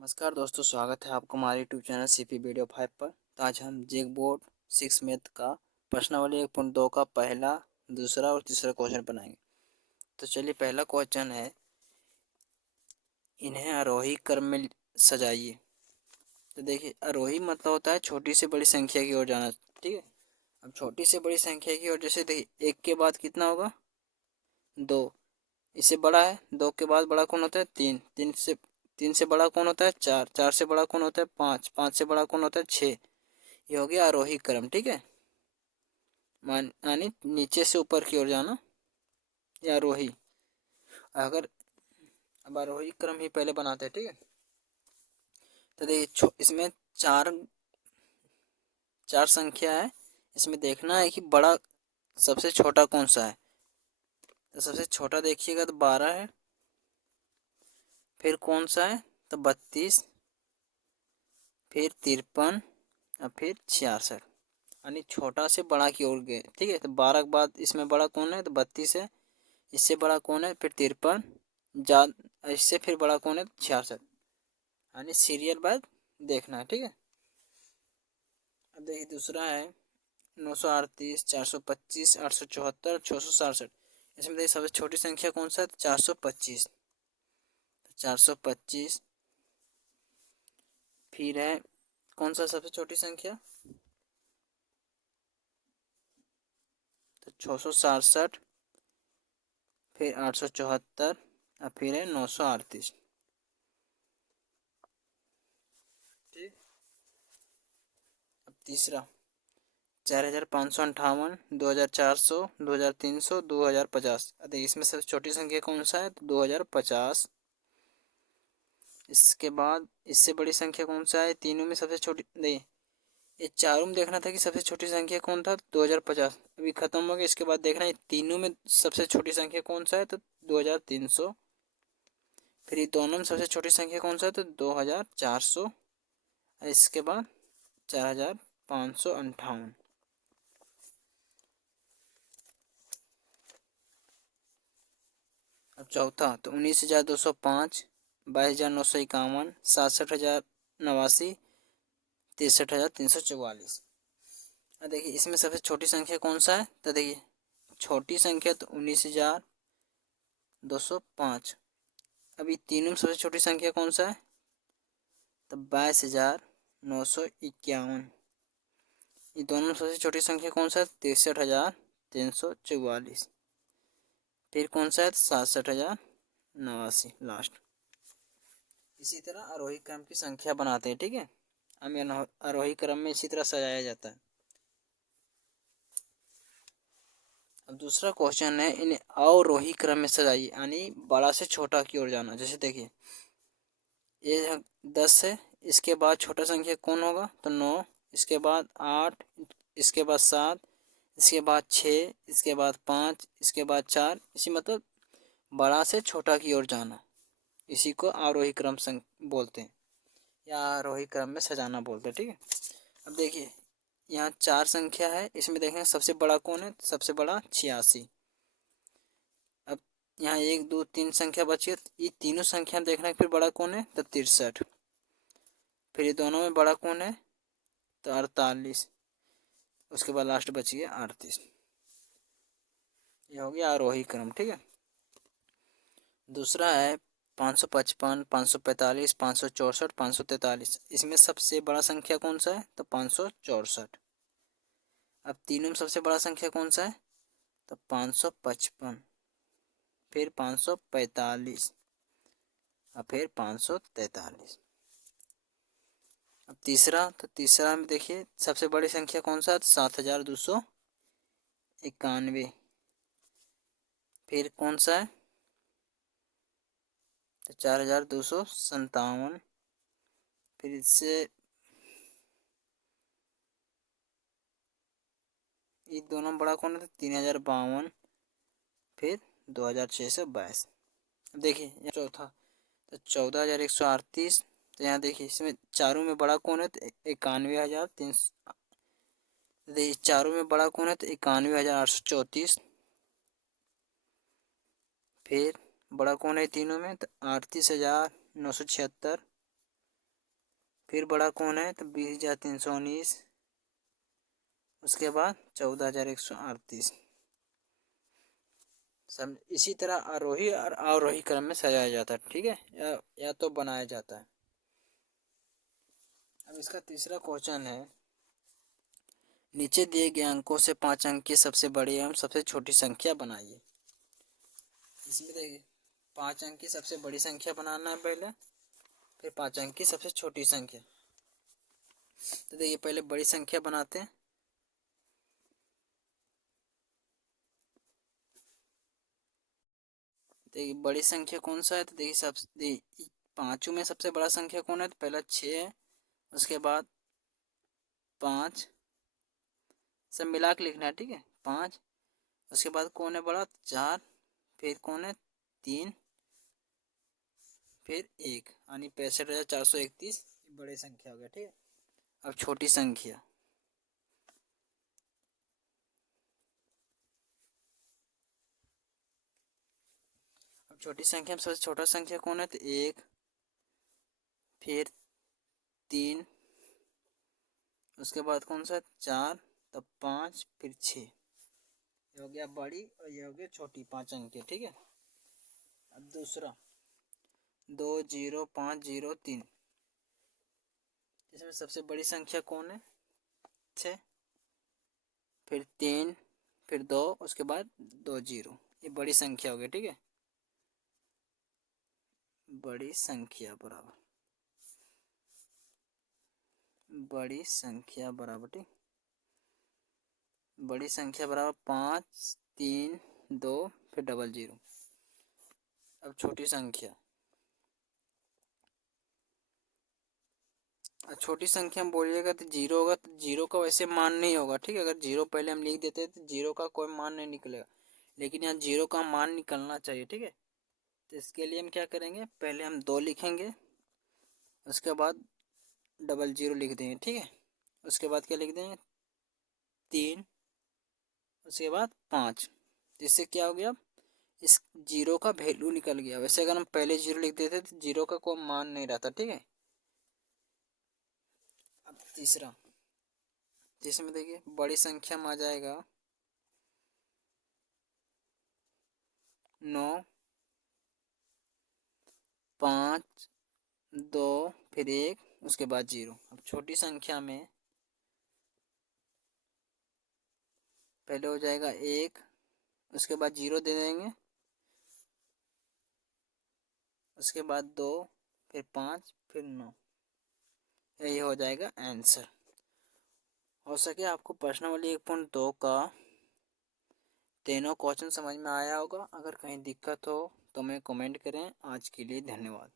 नमस्कार दोस्तों, स्वागत है आपको हमारे यूट्यूब चैनल सीपी वीडियो 5 पर। तो आज हम जेक बोर्ड 6 मैथ का प्रश्नावली 1.2 का पहला, दूसरा और तीसरा क्वेश्चन बनाएंगे। तो चलिए, पहला क्वेश्चन है, इन्हें आरोही क्रम में सजाइए। तो देखिए, आरोही मतलब होता है छोटी से बड़ी संख्या की ओर जाना। ठीक है, अब छोटी से बड़ी संख्या की ओर, जैसे देखिए, एक के बाद कितना होगा, दो। इससे बड़ा है, दो के बाद बड़ा कौन होता है, तीन। तीन से बड़ा कौन होता है, चार। चार से बड़ा कौन होता है, पाँच। पाँच से बड़ा कौन होता है, छः। ये हो गया आरोही क्रम। ठीक है, यानी नीचे से ऊपर की ओर जाना, या आरोही। अगर अब आरोही क्रम ही पहले बनाते हैं। ठीक है, तो देखिए, इसमें चार चार संख्या है। इसमें देखना है कि बड़ा सबसे छोटा कौन सा है। तो सबसे छोटा देखिएगा तो 12 है। फिर कौन सा है, तो 32। फिर 53 और फिर 66, यानी छोटा से बड़ा की ओर गए। ठीक है, तो 12 के बाद इसमें बड़ा कौन है, तो 32 है। इससे बड़ा कौन है, फिर 53। जा इससे फिर बड़ा कौन है, 66। यानी सीरियल बाय देखना है। ठीक है, अब देखिए, दूसरा है 938, 425, 874, 667। इसमें देखिए, सबसे छोटी संख्या कौन सा है, 425। 425। फिर है कौन सा सबसे छोटी संख्या, तो 667। फिर 874 और फिर है 938। ठीक, अब तीसरा 4558, 2400, 2300, 2050। देखिए, इसमें सबसे छोटी संख्या कौन सा है, तो 2050। इसके बाद इससे बड़ी संख्या कौन सा है, तीनों में सबसे छोटी। नहीं, ये चारों में देखना था कि सबसे छोटी संख्या कौन था, 2050। अभी खत्म हो गया। इसके बाद देखना है तीनों में सबसे छोटी संख्या कौन सा है, तो 2300। फिर ये दोनों में सबसे छोटी संख्या कौन सा है, तो 2400। इसके बाद 4558। अब चौथा, तो 19,205, 22,951, 67,089, 63,344। अब देखिए, इसमें सबसे छोटी संख्या कौन सा है, तो देखिए, छोटी संख्या तो 19,205। अभी तीनों में सबसे छोटी संख्या कौन सा है, तो 22,951। ये दोनों में सबसे छोटी संख्या कौन सा है, 63,344। फिर कौन सा है, 67,089 लास्ट। इसी तरह आरोही क्रम की संख्या बनाते हैं। ठीक है, हमें आरोही क्रम में इसी तरह सजाया जाता है। अब दूसरा क्वेश्चन है, इन्हें अवरोही क्रम में सजाइए, यानी बड़ा से छोटा की ओर जाना। जैसे देखिए, ये 10 है। इसके बाद छोटा संख्या कौन होगा, तो 9। इसके बाद 8। इसके बाद 7। इसके बाद 6। इसके बाद 5। इसके बाद 4। इसी मतलब बड़ा से छोटा की ओर जाना, इसी को आरोही क्रम बोलते हैं, या आरोही क्रम में सजाना बोलते हैं। ठीक है, अब देखिए, यहाँ चार संख्या है। इसमें देखें सबसे बड़ा कौन है, सबसे बड़ा 86। अब यहाँ 1 2 3 संख्या बची है। ये तीनों संख्या देखना फिर बड़ा कौन है, तो 63। फिर ये दोनों में बड़ा कौन है, तो 48। उसके बाद लास्ट बची है 38। ये हो गया आरोही क्रम। ठीक है, दूसरा है 555, 545, 564, 543। इसमें सबसे बड़ा संख्या कौन सा है, तो 564। अब तीनों में सबसे बड़ा संख्या कौन सा है, तो 555। फिर 545 और फिर 543। अब तीसरा, तो तीसरा में देखिए सबसे बड़ी संख्या कौन सा है, 7,291। फिर कौन सा है, तो 4,257। फिर इससे ये दोनों बड़ा कौन है, तो 3,052। फिर 2,622। देखिए चौथा, तो 14,138। तो यहाँ देखिए, इसमें चारों में बड़ा कौन है, तो 91,300। देखिए, चारों में बड़ा कौन है, तो 91,834। फिर बड़ा कौन है तीनों में, तो 38,976। फिर बड़ा कौन है, तो 20,319, उसके बाद 14,138। सब इसी तरह आरोही और अवरोही क्रम में सजाया जाता है, ठीक है, या तो बनाया जाता है। अब इसका तीसरा क्वेश्चन है, नीचे दिए गए अंकों से 5 अंक की सबसे बड़ी एवं सबसे छोटी संख्या बनाइए। इसमें देखिए 5 अंक की सबसे बड़ी संख्या बनाना है पहले, फिर 5 अंक की सबसे छोटी संख्या। तो देखिए पहले बड़ी संख्या बनाते हैं। देखिए बड़ी संख्या कौन सा है, तो देखिए सबसे पाँचों में सबसे बड़ा संख्या कौन है, तो पहला 6 है, उसके बाद 5, सब मिला के लिखना है, ठीक है, 5, उसके बाद कौन है बड़ा, 4, फिर कौन है 3, फिर 1, यानी 65,431 बड़ी संख्या हो गया, ठीक है। अब छोटी संख्या, अब छोटी संख्या में सबसे छोटा संख्या कौन है, तो 1, फिर 3, उसके बाद कौन सा 4, तब 5, फिर 6, ये हो गया बड़ी और ये हो गया छोटी 5 अंक के, ठीक है। अब दूसरा 20503, इसमें सबसे बड़ी संख्या कौन है, 6, फिर 3, फिर 2, उसके बाद 2 जीरो, ये बड़ी संख्या हो गई, ठीक है, बड़ी संख्या बराबर बड़ी संख्या बराबर, ठीक, बड़ी संख्या बराबर 5, 3, 2, फिर डबल जीरो। अब छोटी संख्या, छोटी संख्या में बोलिएगा तो जीरो होगा, तो जीरो का वैसे मान नहीं होगा, ठीक है, अगर जीरो पहले हम लिख देते तो जीरो का कोई मान नहीं निकलेगा, लेकिन यहाँ जीरो का मान निकलना चाहिए, ठीक है। तो इसके लिए हम क्या करेंगे, पहले हम 2 लिखेंगे, उसके बाद डबल जीरो लिख देंगे, ठीक है, उसके बाद क्या लिख देंगे 3, उसके बाद 5, जिससे क्या हो गया, इस जीरो का वैल्यू निकल गया। वैसे अगर हम पहले जीरो लिख देते तो जीरो का कोई मान नहीं रहता, ठीक है। अब तीसरा, जिसमें देखिए बड़ी संख्या में आ जाएगा 9, 5, 2, फिर 1, उसके बाद 0। अब छोटी संख्या में पहले हो जाएगा 1, उसके बाद 0 दे देंगे, उसके बाद 2, फिर 5, फिर 9, यही हो जाएगा आंसर। हो सके आपको प्रश्न वाली 1.2 का तीनों क्वेश्चन समझ में आया होगा। अगर कहीं दिक्कत हो तो मैं कमेंट करें। आज के लिए धन्यवाद।